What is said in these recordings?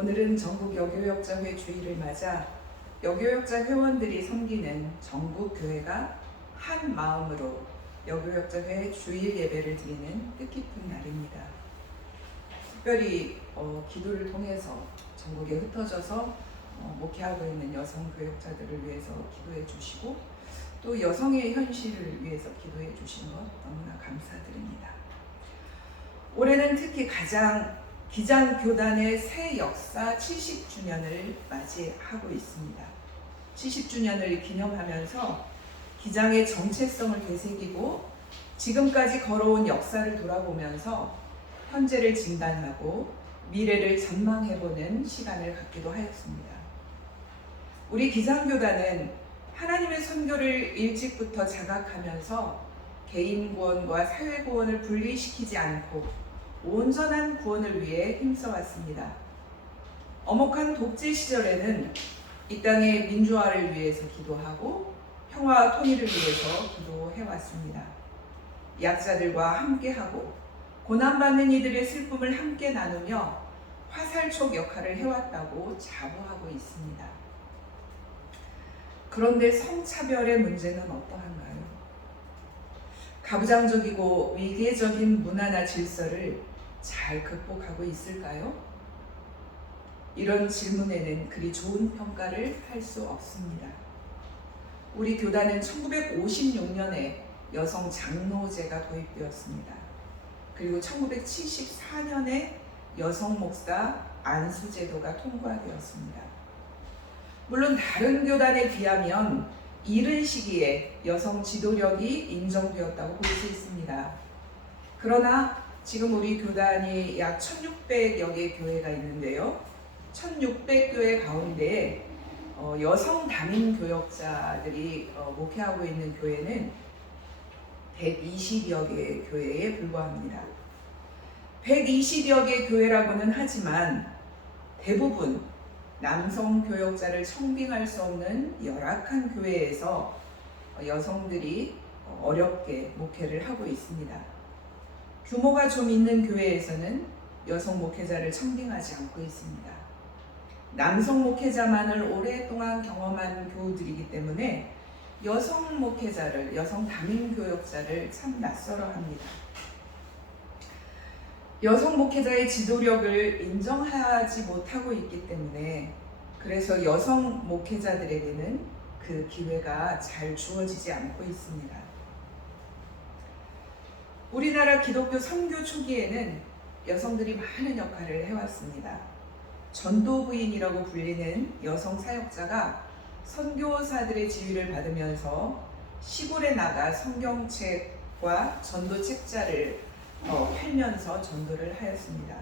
오늘은 전국 여교역자회 주일을 맞아 여교역자 회원들이 섬기는 전국 교회가 한 마음으로 여교역자회 주일 예배를 드리는 뜻깊은 날입니다. 특별히 기도를 통해서 전국에 흩어져서 목회하고 있는 여성 교역자들을 위해서 기도해 주시고 또 여성의 현실을 위해서 기도해 주신 것 너무나 감사드립니다. 올해는 특히 가장 기장교단의 새 역사 70주년을 맞이하고 있습니다. 70주년을 기념하면서 기장의 정체성을 되새기고 지금까지 걸어온 역사를 돌아보면서 현재를 진단하고 미래를 전망해보는 시간을 갖기도 하였습니다. 우리 기장교단은 하나님의 선교를 일찍부터 자각하면서 개인 구원과 사회 구원을 분리시키지 않고 온전한 구원을 위해 힘써왔습니다. 엄혹한 독재 시절에는 이 땅의 민주화를 위해서 기도하고 평화와 통일을 위해서 기도해왔습니다. 약자들과 함께하고 고난받는 이들의 슬픔을 함께 나누며 화살촉 역할을 해왔다고 자부하고 있습니다. 그런데 성차별의 문제는 어떠한가요? 가부장적이고 위계적인 문화나 질서를 잘 극복하고 있을까요? 이런 질문에는 그리 좋은 평가를 할 수 없습니다. 우리 교단은 1956년에 여성 장로제가 도입되었습니다. 그리고 1974년에 여성 목사 안수제도가 통과되었습니다. 물론 다른 교단에 비하면 이른 시기에 여성 지도력이 인정되었다고 볼 수 있습니다. 그러나 지금 우리 교단이 약 1600여 개 교회가 있는데요. 1600교회 가운데 여성 담임 교역자들이 목회하고 있는 교회는 120여 개 교회에 불과합니다. 120여 개 교회라고는 하지만 대부분 남성 교역자를 청빙할 수 없는 열악한 교회에서 여성들이 어렵게 목회를 하고 있습니다. 규모가 좀 있는 교회에서는 여성 목회자를 청빙하지 않고 있습니다. 남성 목회자만을 오랫동안 경험한 교우들이기 때문에 여성 목회자를, 여성 담임 교역자를 참 낯설어 합니다. 여성 목회자의 지도력을 인정하지 못하고 있기 때문에 그래서 여성 목회자들에게는 그 기회가 잘 주어지지 않고 있습니다. 우리나라 기독교 선교 초기에는 여성들이 많은 역할을 해왔습니다. 전도부인이라고 불리는 여성 사역자가 선교사들의 지휘를 받으면서 시골에 나가 성경책과 전도 책자를 팔면서 전도를 하였습니다.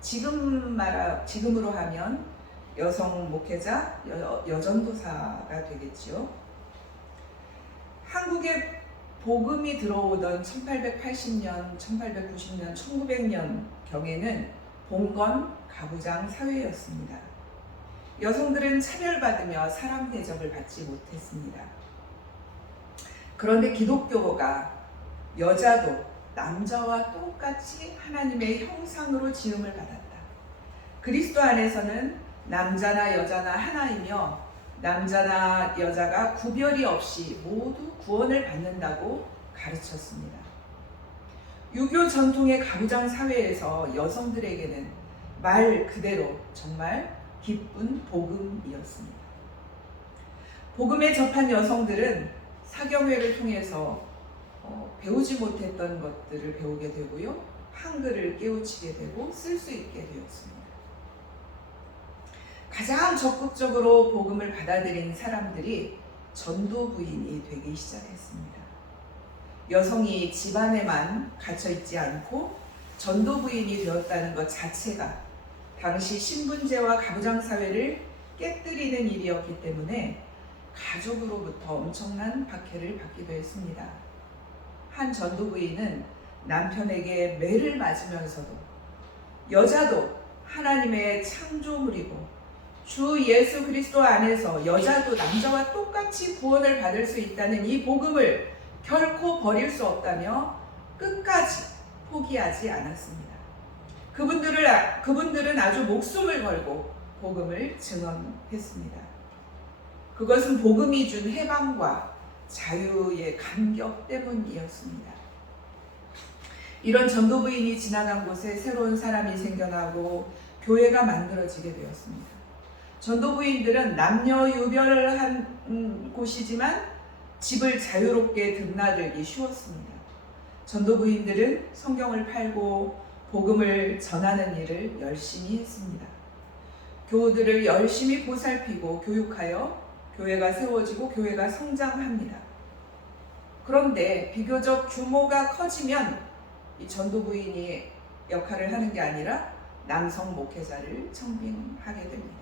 지금으로 하면 여성 목회자, 여전도사가 되겠지요. 한국에 복음이 들어오던 1880년, 1890년, 1900년 경에는 봉건, 가부장 사회였습니다. 여성들은 차별받으며 사람 대접을 받지 못했습니다. 그런데 기독교가 여자도 남자와 똑같이 하나님의 형상으로 지음을 받았다. 그리스도 안에서는 남자나 여자나 하나이며 남자나 여자가 구별이 없이 모두 구원을 받는다고 가르쳤습니다. 유교 전통의 가부장 사회에서 여성들에게는 말 그대로 정말 기쁜 복음이었습니다. 복음에 접한 여성들은 사경회를 통해서 배우지 못했던 것들을 배우게 되고요. 한글을 깨우치게 되고 쓸 수 있게 되었습니다. 가장 적극적으로 복음을 받아들인 사람들이 전도부인이 되기 시작했습니다. 여성이 집안에만 갇혀있지 않고 전도부인이 되었다는 것 자체가 당시 신분제와 가부장 사회를 깨뜨리는 일이었기 때문에 가족으로부터 엄청난 박해를 받기도 했습니다. 한 전도부인은 남편에게 매를 맞으면서도 여자도 하나님의 창조물이고 주 예수 그리스도 안에서 여자도 남자와 똑같이 구원을 받을 수 있다는 이 복음을 결코 버릴 수 없다며 끝까지 포기하지 않았습니다. 그분들은 아주 목숨을 걸고 복음을 증언했습니다. 그것은 복음이 준 해방과 자유의 감격 때문이었습니다. 이런 전도부인이 지나간 곳에 새로운 사람이 생겨나고 교회가 만들어지게 되었습니다. 전도부인들은 남녀 유별한 곳이지만 집을 자유롭게 드나들기 쉬웠습니다. 전도부인들은 성경을 팔고 복음을 전하는 일을 열심히 했습니다. 교우들을 열심히 보살피고 교육하여 교회가 세워지고 교회가 성장합니다. 그런데 비교적 규모가 커지면 이 전도부인이 역할을 하는 게 아니라 남성 목회자를 청빙하게 됩니다.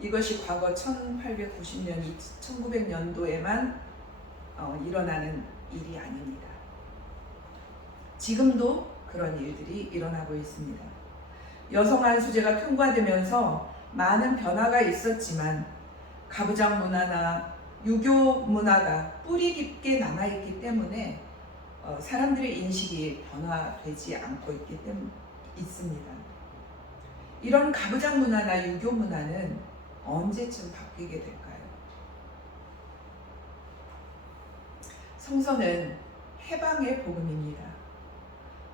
이것이 과거 1890년, 1900년도에만 일어나는 일이 아닙니다. 지금도 그런 일들이 일어나고 있습니다. 여성 안수제가 통과되면서 많은 변화가 있었지만 가부장 문화나 유교 문화가 뿌리 깊게 남아있기 때문에 사람들의 인식이 변화되지 않고 있습니다. 이런 가부장 문화나 유교 문화는 언제쯤 바뀌게 될까요? 성서는 해방의 복음입니다.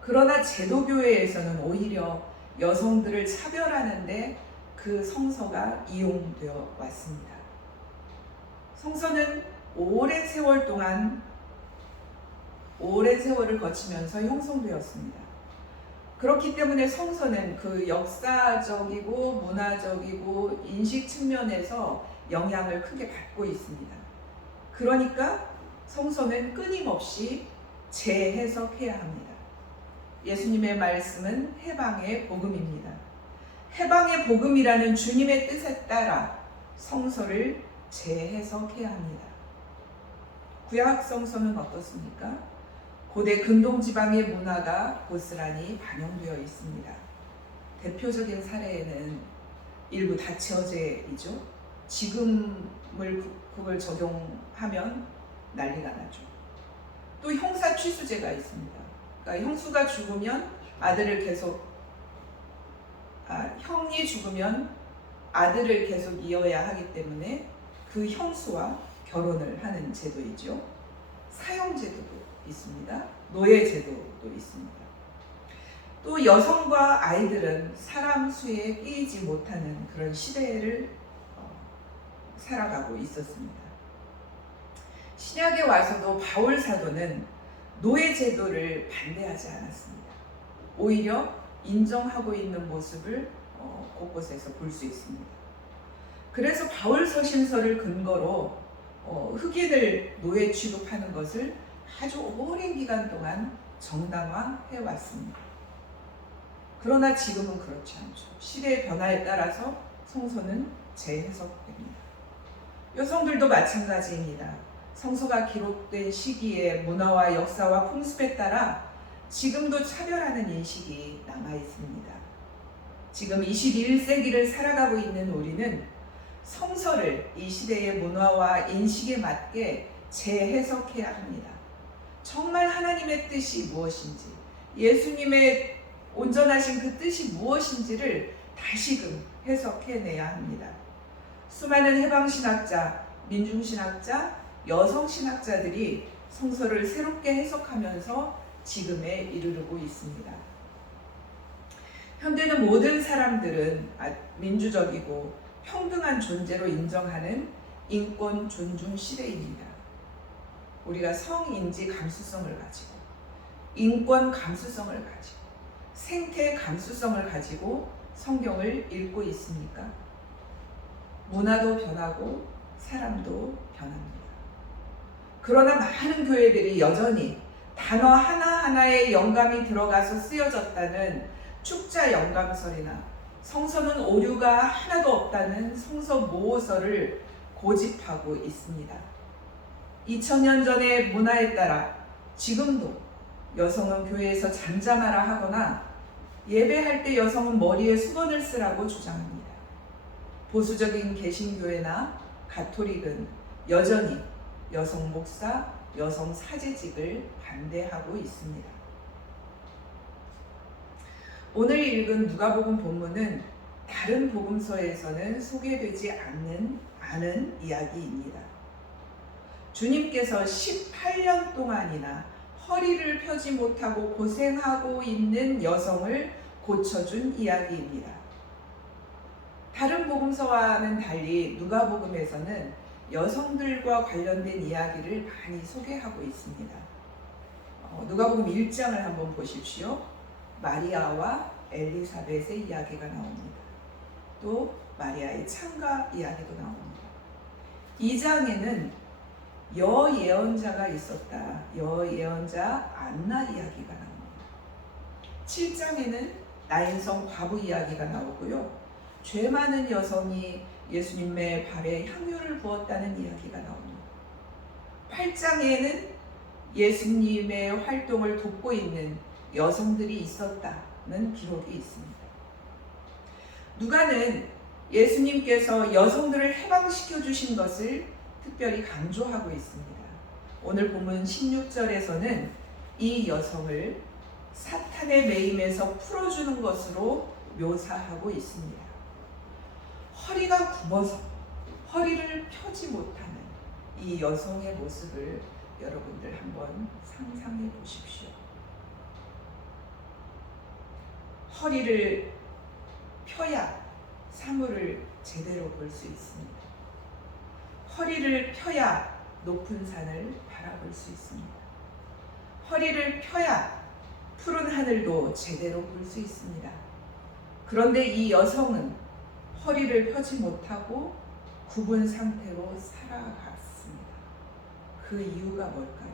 그러나 제도교회에서는 오히려 여성들을 차별하는데 그 성서가 이용되어 왔습니다. 성서는 오랜 세월을 거치면서 형성되었습니다. 그렇기 때문에 성서는 그 역사적이고 문화적이고 인식 측면에서 영향을 크게 받고 있습니다. 그러니까 성서는 끊임없이 재해석해야 합니다. 예수님의 말씀은 해방의 복음입니다. 해방의 복음이라는 주님의 뜻에 따라 성서를 재해석해야 합니다. 구약 성서는 어떻습니까? 고대 근동지방의 문화가 고스란히 반영되어 있습니다. 대표적인 사례는 일부 다처제이죠. 지금을 그걸 적용하면 난리가 나죠. 또 형사 취수제가 있습니다. 그러니까 형수가 죽으면 형이 죽으면 아들을 계속 이어야 하기 때문에 그 형수와 결혼을 하는 제도이죠. 사형제도도 있습니다. 노예제도도 있습니다. 또 여성과 아이들은 사람 수에 끼이지 못하는 그런 시대를 살아가고 있었습니다. 신약에 와서도 바울 사도는 노예제도를 반대하지 않았습니다. 오히려 인정하고 있는 모습을 곳곳에서 볼 수 있습니다. 그래서 바울 서신서를 근거로 흑인을 노예 취급하는 것을 아주 오랜 기간 동안 정당화해 왔습니다. 그러나 지금은 그렇지 않죠. 시대의 변화에 따라서 성서는 재해석됩니다. 여성들도 마찬가지입니다. 성서가 기록된 시기의 문화와 역사와 풍습에 따라 지금도 차별하는 인식이 남아 있습니다. 지금 21세기를 살아가고 있는 우리는 성서를 이 시대의 문화와 인식에 맞게 재해석해야 합니다. 정말 하나님의 뜻이 무엇인지, 예수님의 온전하신 그 뜻이 무엇인지를 다시금 해석해내야 합니다. 수많은 해방신학자, 민중신학자, 여성신학자들이 성서를 새롭게 해석하면서 지금에 이르르고 있습니다. 현대는 모든 사람들은 민주적이고 평등한 존재로 인정하는 인권 존중 시대입니다. 우리가 성인지 감수성을 가지고, 인권 감수성을 가지고, 생태 감수성을 가지고 성경을 읽고 있습니까? 문화도 변하고 사람도 변합니다. 그러나 많은 교회들이 여전히 단어 하나하나에 영감이 들어가서 쓰여졌다는 축자 영감설이나 성서는 오류가 하나도 없다는 성서 모호설을 고집하고 있습니다. 2000년 전의 문화에 따라 지금도 여성은 교회에서 잠잠하라 하거나 예배할 때 여성은 머리에 수건을 쓰라고 주장합니다. 보수적인 개신교회나 가톨릭은 여전히 여성 목사, 여성 사제직을 반대하고 있습니다. 오늘 읽은 누가복음 본문은 다른 복음서에서는 소개되지 않은 이야기입니다. 주님께서 18년 동안이나 허리를 펴지 못하고 고생하고 있는 여성을 고쳐준 이야기입니다. 다른 복음서와는 달리 누가복음에서는 여성들과 관련된 이야기를 많이 소개하고 있습니다. 누가복음 1장을 한번 보십시오. 마리아와 엘리사벳의 이야기가 나옵니다. 또 마리아의 창가 이야기도 나옵니다. 2장에는 여예언자가 있었다. 여예언자 안나 이야기가 나옵니다. 7장에는 나인성 과부 이야기가 나오고요. 죄 많은 여성이 예수님의 발에 향유를 부었다는 이야기가 나옵니다. 8장에는 예수님의 활동을 돕고 있는 여성들이 있었다는 기록이 있습니다. 누가는 예수님께서 여성들을 해방시켜 주신 것을 특별히 강조하고 있습니다. 오늘 본문 16절에서는 이 여성을 사탄의 매임에서 풀어주는 것으로 묘사하고 있습니다. 허리가 굽어서 허리를 펴지 못하는 이 여성의 모습을 여러분들 한번 상상해 보십시오. 허리를 펴야 사물을 제대로 볼 수 있습니다. 허리를 펴야 높은 산을 바라볼 수 있습니다. 허리를 펴야 푸른 하늘도 제대로 볼 수 있습니다. 그런데 이 여성은 허리를 펴지 못하고 굽은 상태로 살아갔습니다. 그 이유가 뭘까요?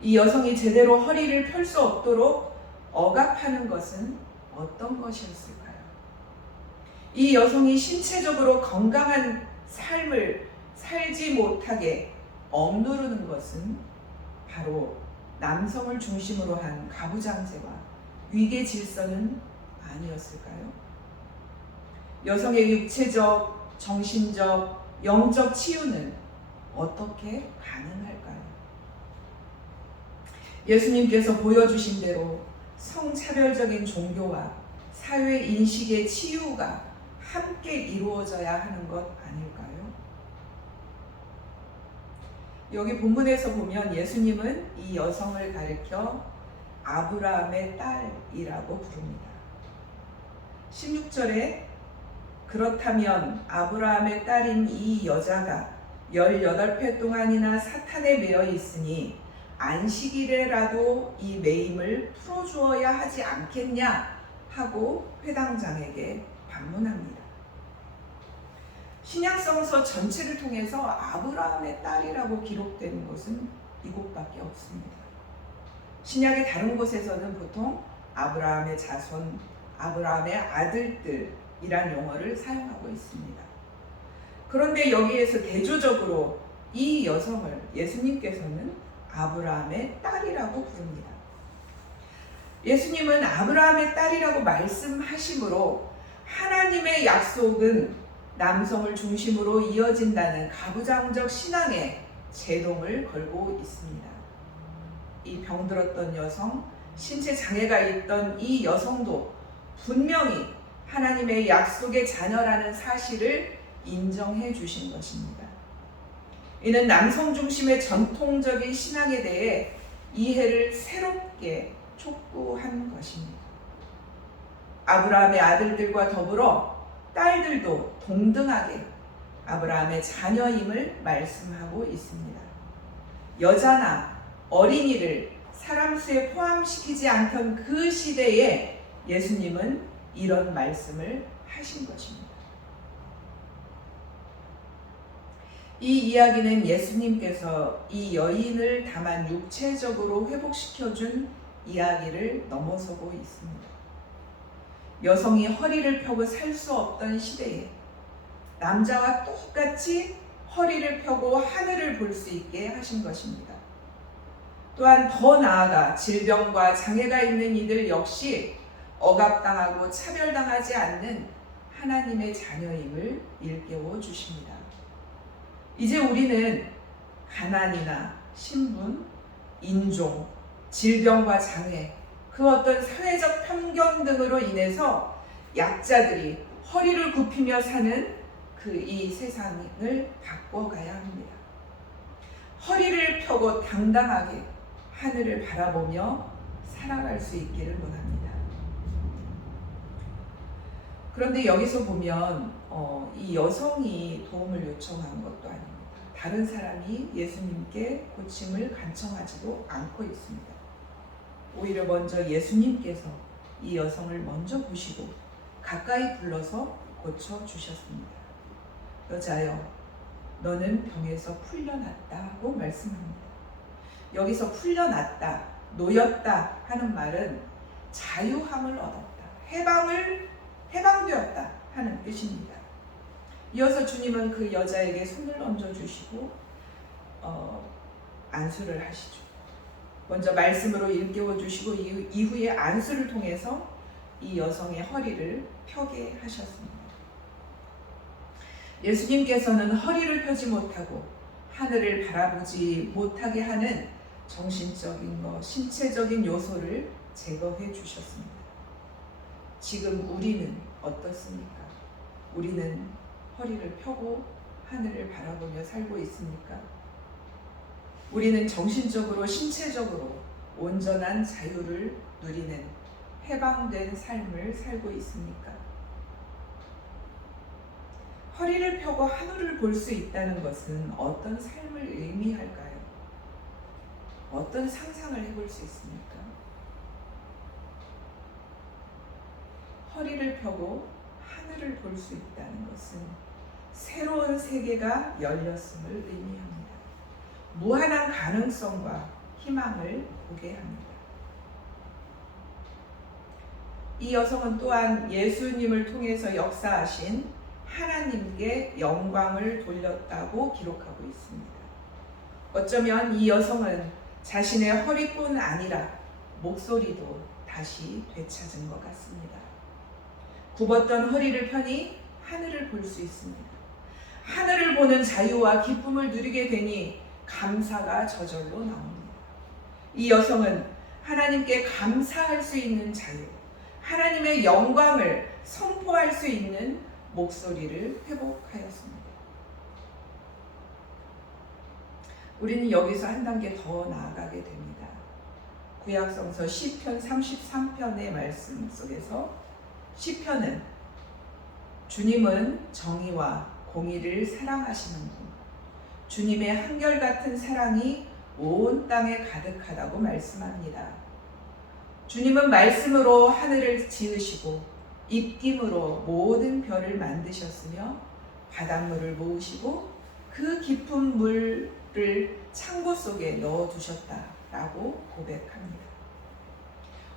이 여성이 제대로 허리를 펼 수 없도록 억압하는 것은 어떤 것이었을까요? 이 여성이 신체적으로 건강한 삶을 살지 못하게 억누르는 것은 바로 남성을 중심으로 한 가부장제와 위계 질서는 아니었을까요? 여성의 육체적, 정신적, 영적 치유는 어떻게 가능할까요? 예수님께서 보여주신 대로 성차별적인 종교와 사회 인식의 치유가 함께 이루어져야 하는 것 아닐까요? 여기 본문에서 보면 예수님은 이 여성을 가리켜 아브라함의 딸이라고 부릅니다. 16절에 그렇다면 아브라함의 딸인 이 여자가 18회 동안이나 사탄에 매여 있으니 안식일에라도 이 매임을 풀어주어야 하지 않겠냐 하고 회당장에게 반문합니다. 신약성서 전체를 통해서 아브라함의 딸이라고 기록되는 것은 이곳밖에 없습니다. 신약의 다른 곳에서는 보통 아브라함의 자손, 아브라함의 아들들이란 용어를 사용하고 있습니다. 그런데 여기에서 대조적으로 이 여성을 예수님께서는 아브라함의 딸이라고 부릅니다. 예수님은 아브라함의 딸이라고 말씀하심으로 하나님의 약속은 남성을 중심으로 이어진다는 가부장적 신앙에 제동을 걸고 있습니다. 이 병들었던 여성, 신체 장애가 있던 이 여성도 분명히 하나님의 약속의 자녀라는 사실을 인정해 주신 것입니다. 이는 남성 중심의 전통적인 신앙에 대해 이해를 새롭게 촉구한 것입니다. 아브라함의 아들들과 더불어 딸들도 동등하게 아브라함의 자녀임을 말씀하고 있습니다. 여자나 어린이를 사람 수에 포함시키지 않던 그 시대에 예수님은 이런 말씀을 하신 것입니다. 이 이야기는 예수님께서 이 여인을 다만 육체적으로 회복시켜준 이야기를 넘어서고 있습니다. 여성이 허리를 펴고 살 수 없던 시대에 남자와 똑같이 허리를 펴고 하늘을 볼 수 있게 하신 것입니다. 또한 더 나아가 질병과 장애가 있는 이들 역시 억압당하고 차별당하지 않는 하나님의 자녀임을 일깨워 주십니다. 이제 우리는 가난이나 신분, 인종, 질병과 장애, 그 어떤 사회적 편견 등으로 인해서 약자들이 허리를 굽히며 사는 이 세상을 바꿔가야 합니다. 허리를 펴고 당당하게 하늘을 바라보며 살아갈 수 있기를 원합니다. 그런데 여기서 보면 이 여성이 도움을 요청한 것도 아닙니다. 다른 사람이 예수님께 고침을 간청하지도 않고 있습니다. 오히려 먼저 예수님께서 이 여성을 먼저 보시고 가까이 불러서 고쳐주셨습니다. 여자여, 너는 병에서 풀려났다고 말씀합니다. 여기서 풀려났다, 놓였다 하는 말은 자유함을 얻었다, 해방되었다 하는 뜻입니다. 이어서 주님은 그 여자에게 손을 얹어주시고 안수를 하시죠. 먼저 말씀으로 일깨워 주시고 이후에 안수를 통해서 이 여성의 허리를 펴게 하셨습니다. 예수님께서는 허리를 펴지 못하고 하늘을 바라보지 못하게 하는 정신적인 신체적인 요소를 제거해 주셨습니다. 지금 우리는 어떻습니까? 우리는 허리를 펴고 하늘을 바라보며 살고 있습니까? 우리는 정신적으로, 신체적으로 온전한 자유를 누리는 해방된 삶을 살고 있습니까? 허리를 펴고 하늘을 볼 수 있다는 것은 어떤 삶을 의미할까요? 어떤 상상을 해볼 수 있습니까? 허리를 펴고 하늘을 볼 수 있다는 것은 새로운 세계가 열렸음을 의미합니다. 무한한 가능성과 희망을 보게 합니다. 이 여성은 또한 예수님을 통해서 역사하신 하나님께 영광을 돌렸다고 기록하고 있습니다. 어쩌면 이 여성은 자신의 허리뿐 아니라 목소리도 다시 되찾은 것 같습니다. 굽었던 허리를 펴니 하늘을 볼 수 있습니다. 하늘을 보는 자유와 기쁨을 누리게 되니 감사가 저절로 나옵니다. 이 여성은 하나님께 감사할 수 있는 자유, 하나님의 영광을 선포할 수 있는 목소리를 회복하였습니다. 우리는 여기서 한 단계 더 나아가게 됩니다. 구약성서 시편 33편의 말씀 속에서 시편은 주님은 정의와 공의를 사랑하시는 분, 주님의 한결같은 사랑이 온 땅에 가득하다고 말씀합니다. 주님은 말씀으로 하늘을 지으시고 입김으로 모든 별을 만드셨으며 바닷물을 모으시고 그 깊은 물을 창고 속에 넣어두셨다라고 고백합니다.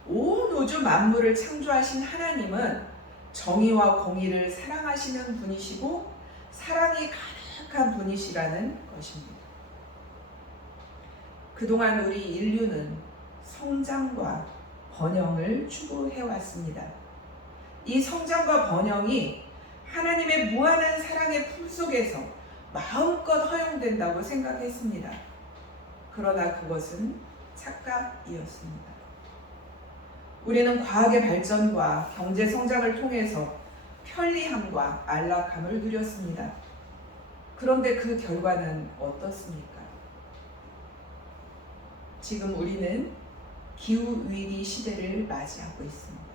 온 우주 만물을 창조하신 하나님은 정의와 공의를 사랑하시는 분이시고 사랑이 가득한 분이시라는 것입니다. 그동안 우리 인류는 성장과 번영을 추구해왔습니다. 이 성장과 번영이 하나님의 무한한 사랑의 품속에서 마음껏 허용된다고 생각했습니다. 그러나 그것은 착각이었습니다. 우리는 과학의 발전과 경제 성장을 통해서 편리함과 안락함을 누렸습니다. 그런데 그 결과는 어떻습니까? 지금 우리는 기후위기 시대를 맞이하고 있습니다.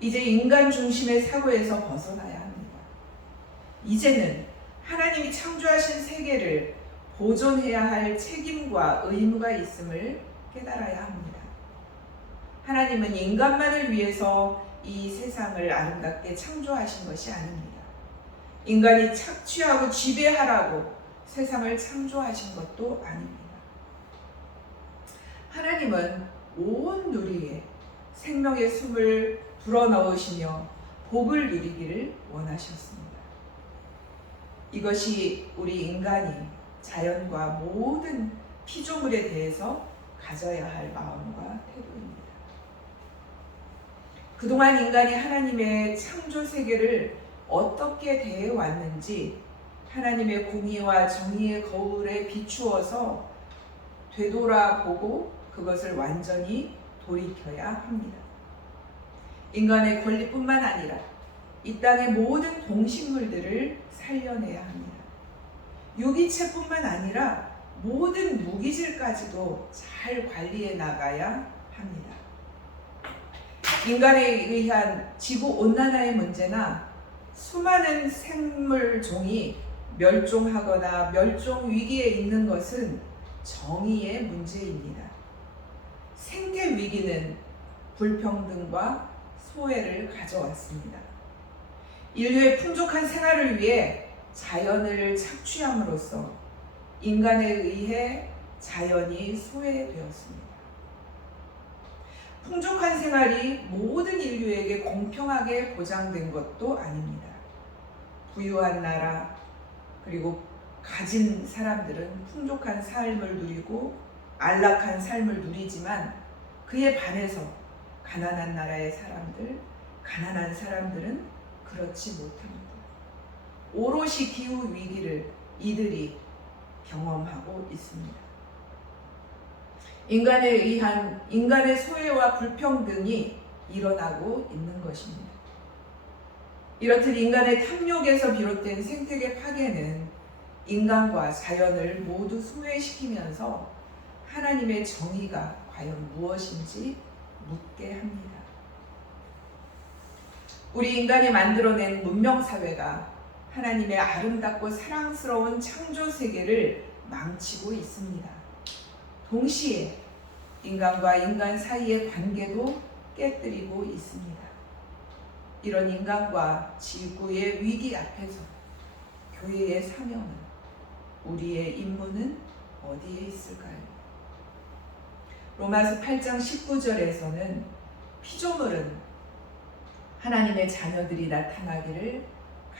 이제 인간 중심의 사고에서 벗어나야 합니다. 이제는 하나님이 창조하신 세계를 보존해야 할 책임과 의무가 있음을 깨달아야 합니다. 하나님은 인간만을 위해서 이 세상을 아름답게 창조하신 것이 아닙니다. 인간이 착취하고 지배하라고 세상을 창조하신 것도 아닙니다. 하나님은 온 누리에 생명의 숨을 불어넣으시며 복을 누리기를 원하셨습니다. 이것이 우리 인간이 자연과 모든 피조물에 대해서 가져야 할 마음과 태도입니다. 그동안 인간이 하나님의 창조 세계를 어떻게 대해왔는지 하나님의 공의와 정의의 거울에 비추어서 되돌아보고 그것을 완전히 돌이켜야 합니다. 인간의 권리뿐만 아니라 이 땅의 모든 동식물들을 살려내야 합니다. 유기체뿐만 아니라 모든 무기질까지도 잘 관리해 나가야 합니다. 인간에 의한 지구온난화의 문제나 수많은 생물종이 멸종하거나 멸종 위기에 있는 것은 정의의 문제입니다. 생태 위기는 불평등과 소외를 가져왔습니다. 인류의 풍족한 생활을 위해 자연을 착취함으로써 인간에 의해 자연이 소외되었습니다. 풍족한 생활이 모든 인류에게 공평하게 보장된 것도 아닙니다. 부유한 나라, 그리고 가진 사람들은 풍족한 삶을 누리고 안락한 삶을 누리지만 그에 반해서 가난한 나라의 사람들, 가난한 사람들은 그렇지 못합니다. 오롯이 기후 위기를 이들이 경험하고 있습니다. 인간에 의한 인간의 소외와 불평등이 일어나고 있는 것입니다. 이렇듯 인간의 탐욕에서 비롯된 생태계 파괴는 인간과 자연을 모두 소외시키면서 하나님의 정의가 과연 무엇인지 묻게 합니다. 우리 인간이 만들어낸 문명사회가 하나님의 아름답고 사랑스러운 창조 세계를 망치고 있습니다. 동시에 인간과 인간 사이의 관계도 깨뜨리고 있습니다. 이런 인간과 지구의 위기 앞에서 교회의 사명은, 우리의 임무는 어디에 있을까요? 로마서 8장 19절에서는 피조물은 하나님의 자녀들이 나타나기를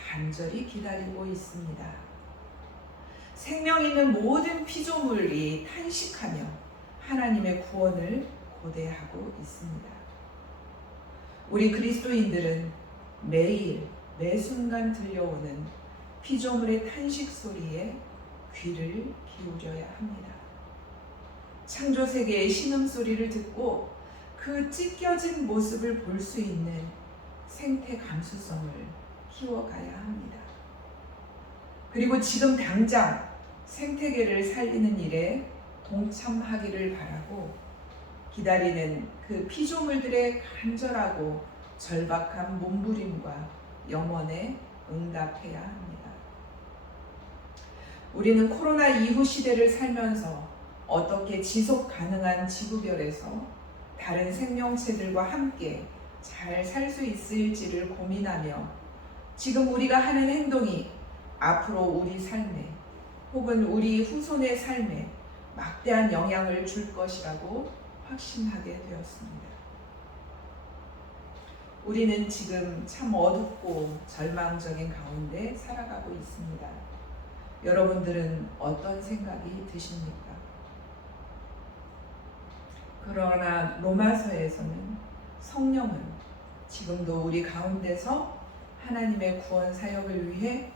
간절히 기다리고 있습니다. 생명 있는 모든 피조물이 탄식하며 하나님의 구원을 고대하고 있습니다. 우리 그리스도인들은 매일 매 순간 들려오는 피조물의 탄식 소리에 귀를 기울여야 합니다. 창조 세계의 신음소리를 듣고 그 찢겨진 모습을 볼 수 있는 생태 감수성을 키워가야 합니다. 그리고 지금 당장 생태계를 살리는 일에 동참하기를 바라고 기다리는 그 피조물들의 간절하고 절박한 몸부림과 염원에 응답해야 합니다. 우리는 코로나 이후 시대를 살면서 어떻게 지속 가능한 지구별에서 다른 생명체들과 함께 잘 살 수 있을지를 고민하며 지금 우리가 하는 행동이 앞으로 우리 삶에 혹은 우리 후손의 삶에 막대한 영향을 줄 것이라고 확신하게 되었습니다. 우리는 지금 참 어둡고 절망적인 가운데 살아가고 있습니다. 여러분들은 어떤 생각이 드십니까? 그러나 로마서에서는 성령은 지금도 우리 가운데서 하나님의 구원 사역을 위해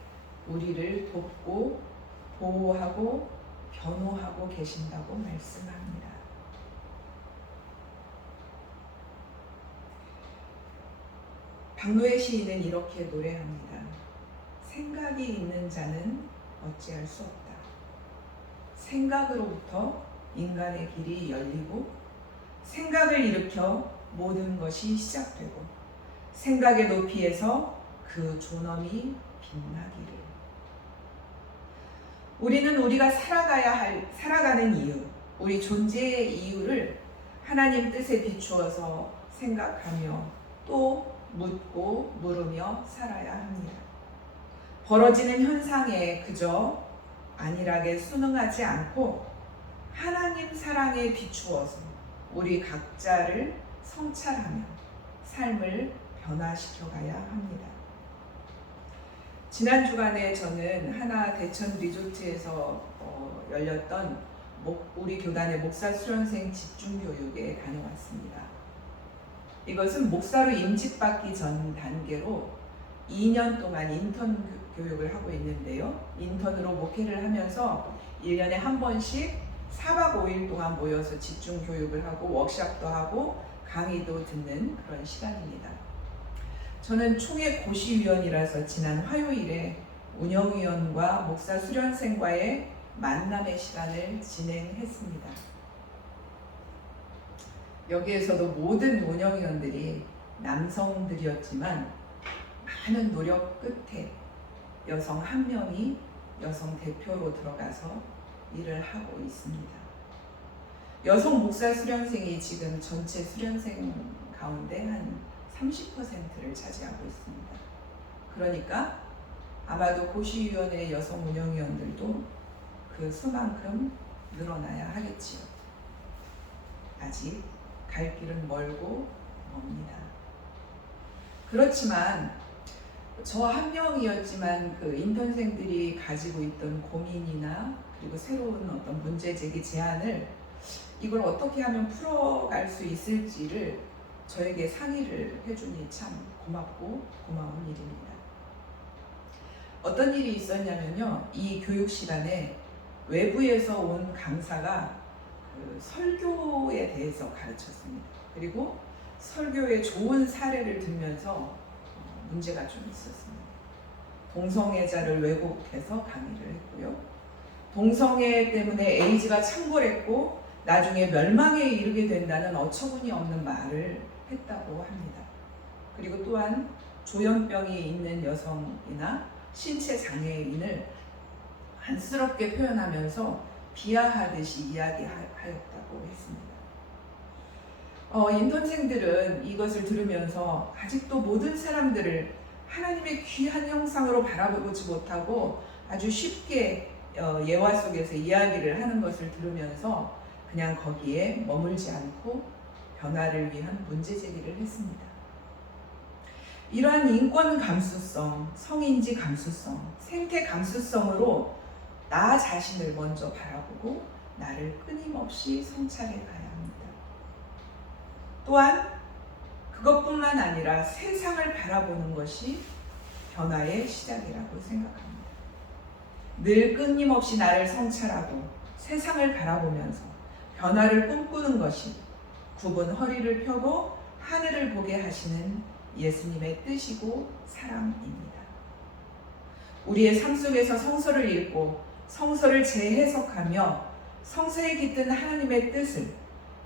우리를 돕고 보호하고 변호하고 계신다고 말씀합니다. 박노해 시인은 이렇게 노래합니다. 생각이 있는 자는 어찌할 수 없다. 생각으로부터 인간의 길이 열리고 생각을 일으켜 모든 것이 시작되고 생각의 높이에서 그 존엄이 빛나기를. 우리는 우리가 살아가는 이유, 우리 존재의 이유를 하나님 뜻에 비추어서 생각하며 또 묻고 물으며 살아야 합니다. 벌어지는 현상에 그저 안일하게 순응하지 않고 하나님 사랑에 비추어서 우리 각자를 성찰하며 삶을 변화시켜 가야 합니다. 지난 주간에 저는 하나 대천 리조트에서 열렸던 우리 교단의 목사 수련생 집중교육에 다녀왔습니다. 이것은 목사로 임직받기 전 단계로 2년 동안 인턴 교육을 하고 있는데요. 인턴으로 목회를 하면서 1년에 한 번씩 4박 5일 동안 모여서 집중 교육을 하고 워크숍도 하고 강의도 듣는 그런 시간입니다. 저는 총회 고시위원이라서 지난 화요일에 운영위원과 목사 수련생과의 만남의 시간을 진행했습니다. 여기에서도 모든 운영위원들이 남성들이었지만 많은 노력 끝에 여성 한 명이 여성 대표로 들어가서 일을 하고 있습니다. 여성 목사 수련생이 지금 전체 수련생 가운데 한 30%를 차지하고 있습니다. 그러니까 아마도 고시위원회 여성 운영위원들도 그 수만큼 늘어나야 하겠지요. 아직 갈 길은 멀고 멉니다. 그렇지만 저 한 명이었지만 그 인턴생들이 가지고 있던 고민이나 그리고 새로운 어떤 문제 제기 제안을 이걸 어떻게 하면 풀어갈 수 있을지를 저에게 상의를 해주니 참 고맙고 고마운 일입니다. 어떤 일이 있었냐면요. 이 교육 시간에 외부에서 온 강사가 그 설교에 대해서 가르쳤습니다. 그리고 설교의 좋은 사례를 들면서 문제가 좀 있었습니다. 동성애자를 왜곡해서 강의를 했고요. 동성애 때문에 에이즈가 창궐했고 나중에 멸망에 이르게 된다는 어처구니 없는 말을 했다고 합니다. 그리고 또한 조현병이 있는 여성이나 신체 장애인을 안쓰럽게 표현하면서 비하하듯이 이야기하였다고 했습니다. 인턴생들은 이것을 들으면서 아직도 모든 사람들을 하나님의 귀한 형상으로 바라보지 못하고 아주 쉽게 예화 속에서 이야기를 하는 것을 들으면서 그냥 거기에 머물지 않고 변화를 위한 문제 제기를 했습니다. 이러한 인권 감수성, 성인지 감수성, 생태 감수성으로 나 자신을 먼저 바라보고 나를 끊임없이 성찰해 가야 합니다. 또한 그것뿐만 아니라 세상을 바라보는 것이 변화의 시작이라고 생각합니다. 늘 끊임없이 나를 성찰하고 세상을 바라보면서 변화를 꿈꾸는 것이 굽은 허리를 펴고 하늘을 보게 하시는 예수님의 뜻이고 사랑입니다. 우리의 삶 속에서 성서를 읽고 성서를 재해석하며 성서에 깃든 하나님의 뜻을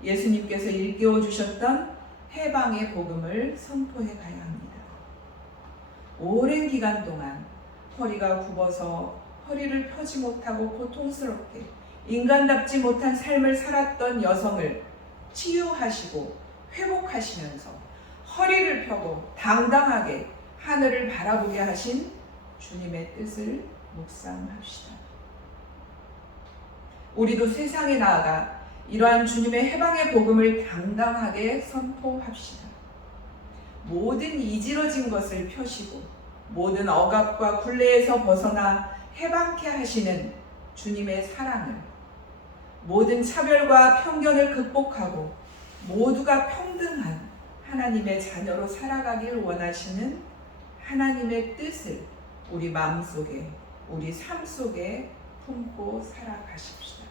예수님께서 일깨워 주셨던 해방의 복음을 선포해 가야 합니다. 오랜 기간 동안 허리가 굽어서 허리를 펴지 못하고 고통스럽게 인간답지 못한 삶을 살았던 여성을 치유하시고 회복하시면서 허리를 펴고 당당하게 하늘을 바라보게 하신 주님의 뜻을 묵상합시다. 우리도 세상에 나아가 이러한 주님의 해방의 복음을 당당하게 선포합시다. 모든 이지러진 것을 펴시고 모든 억압과 굴레에서 벗어나 해방케 하시는 주님의 사랑을, 모든 차별과 편견을 극복하고 모두가 평등한 하나님의 자녀로 살아가길 원하시는 하나님의 뜻을 우리 마음속에, 우리 삶 속에 품고 살아가십시다.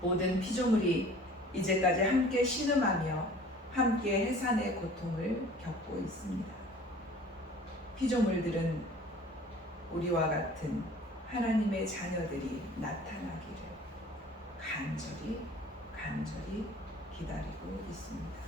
모든 피조물이 이제까지 함께 신음하며 함께 해산의 고통을 겪고 있습니다. 피조물들은 우리와 같은 하나님의 자녀들이 나타나기를 간절히 기다리고 있습니다.